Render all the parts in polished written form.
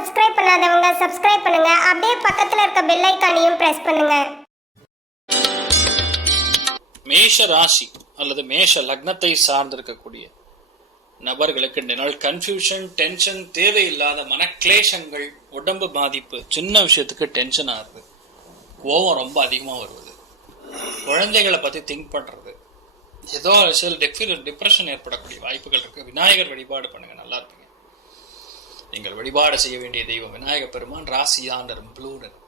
Subscribe பண்ணாதவங்க subscribe பண்ணுங்க. அப்படியே பக்கத்துல இருக்க பெல் ஐகானையும் பிரஸ் பண்ணுங்க. மேஷ ராசி அல்லது மேஷ லக்னத்தை சார்ந்திருக்கக்கூடிய நபர்களுக்கு இந்த நாள் கன்ஃபியூஷன், டென்ஷன், தேவையில்லாத மனக்லேஷங்கள், உடம்பு பாதிப்பு, சின்ன விஷயத்துக்கு டென்ஷன் ஆகுது, கோபம் ரொம்ப அதிகமாக வருவது, குழந்தைகளை பற்றி திங்க் பண்ணுறது, ஏதோ சில டிப்ரெஷன் ஏற்படக்கூடிய வாய்ப்புகள் இருக்கு. விநாயகர் வழிபாடு பண்ணுங்க, நல்லா இருப்பீங்க. நீங்கள் வழிபாடு செய்ய வேண்டிய தெய்வம் விநாயக பெருமான். ராசியா நிறம் ப்ளூ நிறம்.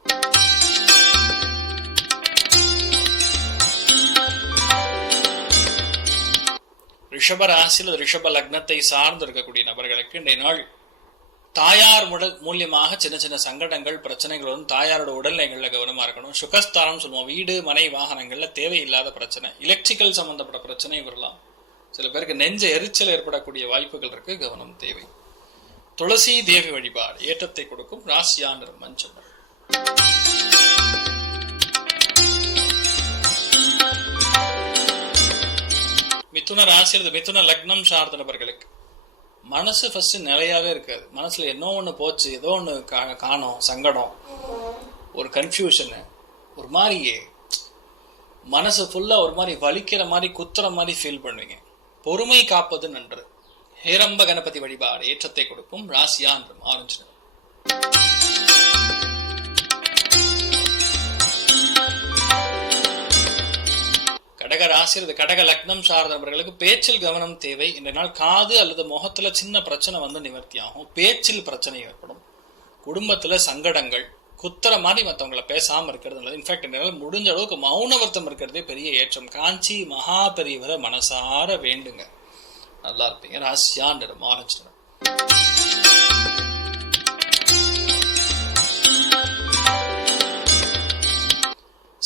ரிஷப ராசியில் ரிஷப லக்னத்தை சார்ந்து இருக்கக்கூடிய நபர்களுக்கு இன்றைய நாள் தாயார் மூலியமாக சின்ன சின்ன சங்கடங்கள், பிரச்சனைகள் வரும். தாயாரோட உடல்நிலைகள்ல கவனமா இருக்கணும். சுகஸ்தானம் சொல்லுவோம், வீடு மனை வாகனங்கள்ல தேவையில்லாத பிரச்சனை, எலக்ட்ரிக்கல் சம்பந்தப்பட்ட பிரச்சனை வரலாம். சில பேருக்கு நெஞ்ச எரிச்சல் ஏற்படக்கூடிய வாய்ப்புகள் இருக்கு, கவனம் தேவை. துளசி தேவி வழிபாடு ஏற்றத்தை கொடுக்கும். ராசியா நிறம் மஞ்சள். மிதுன ராசியில் மிதுன லக்னம் சார்ந்த நபர்களுக்கு மனசு ஃபர்ஸ்ட் நிலையாவே இருக்காது. மனசுல என்ன ஒண்ணு போச்சு, ஏதோ ஒண்ணு காணோம், சங்கடம், ஒரு கன்ஃபியூஷனு, ஒரு மாதிரி மனசு ஃபுல்லா ஒரு மாதிரி வலிக்கிற மாதிரி, குத்துற மாதிரி ஃபீல் பண்ணுவீங்க. பொறுமை காப்பது நன்று. ஹேரம்ப கணபதி வழிபாடு ஏற்றத்தை கொடுக்கும். ராசியா நிறம் ஆரஞ்சு நிறம். கடக ராசி கடக லக்னம் சார்ந்த நபர்களுக்கு பேச்சில் கவனம் தேவை. இந்த நாள் காது அல்லது முகத்துல சின்ன பிரச்சனை வந்து நிவர்த்தி ஆகும். பேச்சில் பிரச்சனை ஏற்படும். குடும்பத்துல சங்கடங்கள், குத்துற மாதிரி மற்றவங்களை பேசாம இருக்கிறது நல்லது. இன்ஃபேக்ட் இந்த நாள் முடிஞ்ச அளவுக்கு மௌனவர்த்தம் இருக்கிறதே பெரிய ஏற்றம். காஞ்சி மகா பெரியவரை மனசார வேண்டுங்க, நல்லா இருப்பீங்க. ராசியா நிறம் ஆரஞ்சு நிறம்.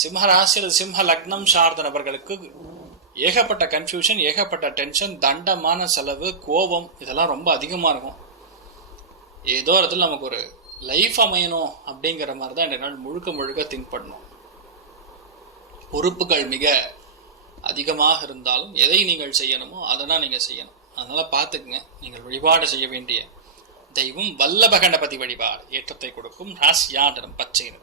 சிம்ம ராசியில் சிம்ம லக்னம் சார்ந்த நபர்களுக்கு ஏகப்பட்ட கன்ஃபியூஷன், ஏகப்பட்ட டென்ஷன், தண்டமான செலவு, கோபம், இதெல்லாம் ரொம்ப அதிகமா இருக்கும். ஏதோ இடத்துல நமக்கு ஒரு லைஃப் அமையணும் அப்படிங்கிற மாதிரி தான் இந்த நாள் முழுக்க முழுக்க திங்க் பண்ணணும். பொறுப்புகள் மிக அதிகமாக இருந்தாலும் எதை நீங்கள் செய்யணுமோ அதெல்லாம் நீங்க செய்யணும். அதனால பார்த்துக்குங்க. நீங்கள் வழிபாடு செய்ய வேண்டிய தெய்வம் வல்லப கணபதி வழிபாடு ஏற்றத்தை கொடுக்கும். ராசியா நிறம் பச்சை நிறம்.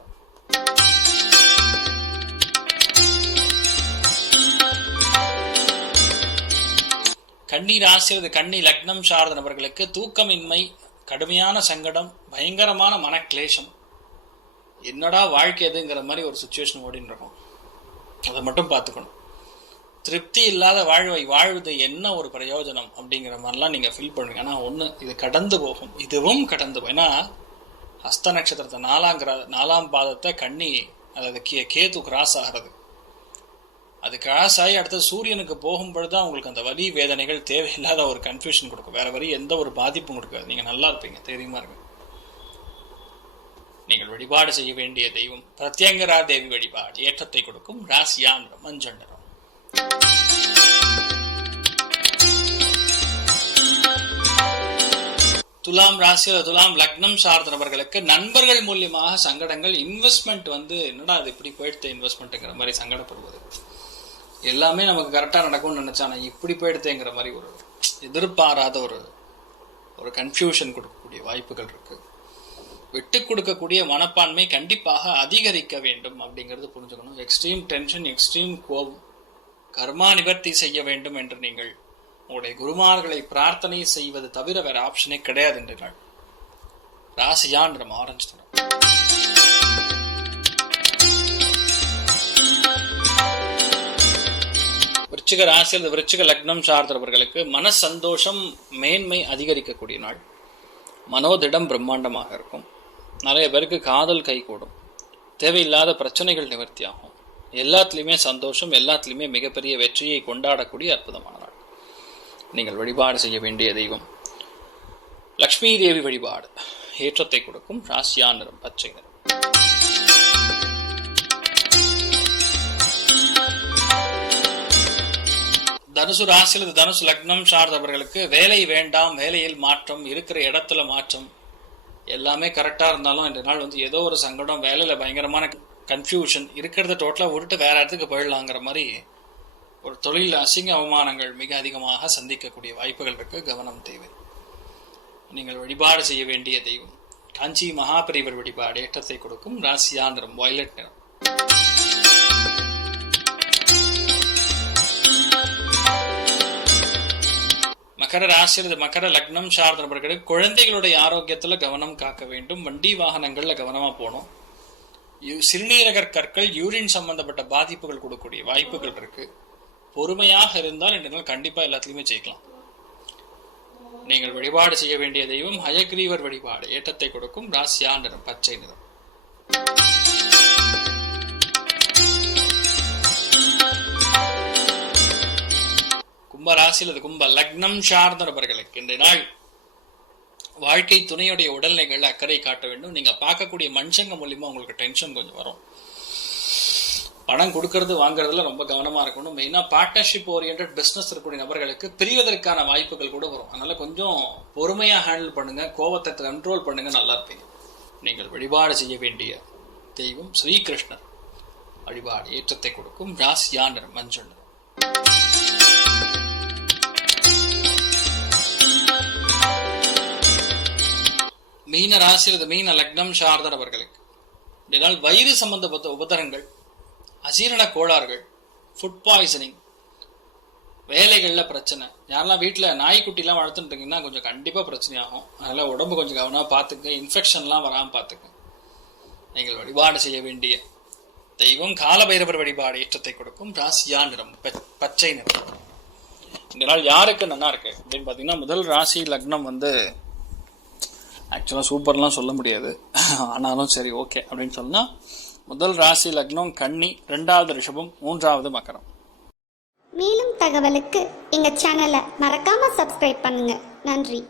கன்னி ராசி கன்னி லக்னம் சார்ந்த நபர்களுக்கு தூக்கமின்மை, கடுமையான சங்கடம், பயங்கரமான மனக்லேஷம், என்னடா வாழ்க்கை எதுங்கிற மாதிரி ஒரு சுச்சுவேஷன் ஓடின்னு இருக்கும். அதை மட்டும் பார்த்துக்கணும். திருப்தி இல்லாத வாழ்வை வாழ்வது என்ன ஒரு பிரயோஜனம் அப்படிங்கிற மாதிரிலாம் நீங்க ஃபீல் பண்ணுவீங்க. ஆனா ஒண்ணு, இது கடந்து போகும். இதுவும் கடந்து போகும். ஏன்னா ஹஸ்த நட்சத்திரத்தை 4ஆம் பாதத்தை கன்னி, அதாவது கேது கிராஸ் ஆகிறது. அது கிராஸ் ஆகி அடுத்த சூரியனுக்கு போகும்பொழுதுதான் உங்களுக்கு அந்த வலி வேதனைகள், தேவையில்லாத ஒரு கன்ஃபியூஷன் கொடுக்கும். வேற வரி எந்த ஒரு பாதிப்பும் கொடுக்காது. நீங்க நல்லா இருப்பீங்க, தைரியமா இருக்கு. நீங்கள் வழிபாடு செய்ய வேண்டிய தெய்வம் பிரத்யங்கரா தேவி வழிபாடு ஏற்றத்தை கொடுக்கும். ராசியா நிறம் மஞ்சள் நிறம். துலாம் ராசியில் துலாம் லக்னம் சார்ந்த நபர்களுக்கு நண்பர்கள் மூலியமாக சங்கடங்கள், இன்வெஸ்ட்மெண்ட் வந்து என்னடா அது இப்படி போயிடுத்த இன்வெஸ்ட்மெண்ட்டுங்கிற மாதிரி சங்கடப்படுவது, எல்லாமே நமக்கு கரெக்டா நடக்கும்னு நினைச்சா நான் இப்படி போயிடுத்தேங்கிற மாதிரி ஒரு எதிர்பாராத ஒரு கன்ஃபியூஷன் கொடுக்கக்கூடிய வாய்ப்புகள் இருக்கு. விட்டு கொடுக்கக்கூடிய மனப்பான்மை கண்டிப்பாக அதிகரிக்க வேண்டும் அப்படிங்கிறது புரிஞ்சுக்கணும். எக்ஸ்ட்ரீம் டென்ஷன், எக்ஸ்ட்ரீம் கோபம், கர்மா நிவர்த்தி செய்ய வேண்டும் என்று நீங்கள் உங்களுடைய குருமார்களை பிரார்த்தனை செய்வது தவிர வேற ஆப்ஷனே கிடையாது என்று நாள். ராசியா நிறம் ஆரஞ்சு நிறம். விருச்சிக ராசியில் விருச்சிக லக்னம் சார்ந்தவர்களுக்கு மன சந்தோஷம், மேன்மை அதிகரிக்கக்கூடிய நாள். மனோதிடம் பிரம்மாண்டமாக இருக்கும். நிறைய பேருக்கு காதல் கைகூடும். தேவையில்லாத பிரச்சனைகள் நிவர்த்தி ஆகும். எல்லாத்துலேயுமே சந்தோஷம், எல்லாத்துலேயுமே மிகப்பெரிய வெற்றியை கொண்டாடக்கூடிய அற்புதமான நாள். நீங்கள் வழிபாடு செய்ய வேண்டிய தெய்வம் லக்ஷ்மி தேவி வழிபாடு ஏற்றத்தை கொடுக்கும். ராசியா நிறம் பச்சை நிறம். தனுசு ராசியில் தனுசு லக்னம் சார்ந்தவர்களுக்கு வேலை வேண்டாம், வேலையில் மாற்றம், இருக்கிற இடத்துல மாற்றம், எல்லாமே கரெக்டா இருந்தாலும் இந்த நாள் வந்து ஏதோ ஒரு சங்கடம், வேலையில பயங்கரமான கன்ஃபியூஷன், இருக்கிறத டோட்டலா விட்டுட்டு வேற இடத்துக்கு போயிடலாங்கிற மாதிரி ஒரு தொழில் அசிங்க அவமானங்கள் மிக அதிகமாக சந்திக்கக்கூடிய வாய்ப்புகள் இருக்கு. கவனம் தேவை. நீங்கள் வழிபாடு செய்ய வேண்டிய தெய்வம் காஞ்சி மகாபெரிவர் வழிபாடு ஏற்றத்தை கொடுக்கும். ராசியா நிறம் வயலட் நிறம். மகர ராசி அல்லது மகர லக்னம் சார்ந்த நபர்களுக்கு குழந்தைகளுடைய ஆரோக்கியத்துல கவனம் காக்க வேண்டும். வண்டி வாகனங்கள்ல கவனமா போகணும். சிறுநீரக கற்கள், யூரின் சம்பந்தப்பட்ட பாதிப்புகள் கொடுக்கக்கூடிய வாய்ப்புகள் இருக்கு. பொறுமையாக இருந்தால் இந்த நாள் கண்டிப்பா எல்லாத்துலயுமே ஜெயிக்கலாம். நீங்கள் வழிபாடு செய்ய வேண்டிய தெய்வம் ஹயக்ரீவர் வழிபாடு ஏற்றத்தை கொடுக்கும். ராசியா நிறம் பச்சை நிறம். கும்ப ராசி அல்லது கும்ப லக்னம் சார்ந்த நபர்களுக்கு இன்றைய நாள் வாழ்க்கை துணையுடைய உடல்நிலைகள்ல அக்கறை காட்ட வேண்டும். நீங்க பார்க்கக்கூடிய மனுஷங்க மூலியமா உங்களுக்கு டென்ஷன் கொஞ்சம் வரும். பணம் கொடுக்கறது வாங்குறதுல ரொம்ப கவனமா இருக்கணும். மெயினா பார்ட்னர்ஷிப் ஓரியன்ட் பிசினஸ் இருக்கக்கூடிய நபர்களுக்கு பிரிவதற்கான வாய்ப்புகள் கூட வரும். அதனால கொஞ்சம் பொறுமையா ஹேண்டில் பண்ணுங்க. கோபத்தை கண்ட்ரோல் பண்ணுங்க. நல்லா இருப்பீங்க. நீங்கள் வழிபாடு செய்ய வேண்டிய தெய்வம் ஸ்ரீகிருஷ்ணர் வழிபாடு ஏற்றத்தை கொடுக்கும். ராசியா நிறம் மஞ்சள் நிறம். மீன ராசி அல்லது மீன லக்னம் சார்ந்த நபர்களுக்கு இதனால் வயிறு சம்பந்தப்பட்ட உபதரங்கள், அஜீரண கோளாறுகள், ஃபுட் பாய்சனிங், வேலைகள்ல பிரச்சனை. யாரெல்லாம் வீட்டுல நாய்க்குட்டிலாம் வளர்த்துட்டீங்கன்னா கொஞ்சம் கண்டிப்பா பிரச்சனை ஆகும். அதனால உடம்பு கொஞ்சம் கவனமா பார்த்துக்க. இன்ஃபெக்ஷன்லாம் வராம பார்த்துக்க. நீங்கள் வழிபாடு செய்ய வேண்டிய தெய்வம் காலபைரவர் வழிபாடு ஏற்றத்தை கொடுக்கும். ராசியா நிறம் பச்சை நிறம். இந்த நாள் யாருக்கு நல்லா இருக்கு அப்படின்னு பாத்தீங்கன்னா, முதல் ராசி லக்னம் ஆக்சுவலாக சூப்பர்லாம் சொல்ல முடியாது, ஆனாலும் சரி ஓகே அப்படின்னு சொன்னால், முதல் ராசி லக்னம் கன்னி, 2வது ரிஷபம், 3வது மகரம். மேலும் தகவலுக்கு எங்கள் சேனலை மறக்காமல் சப்ஸ்கிரைப் பண்ணுங்கள். நன்றி.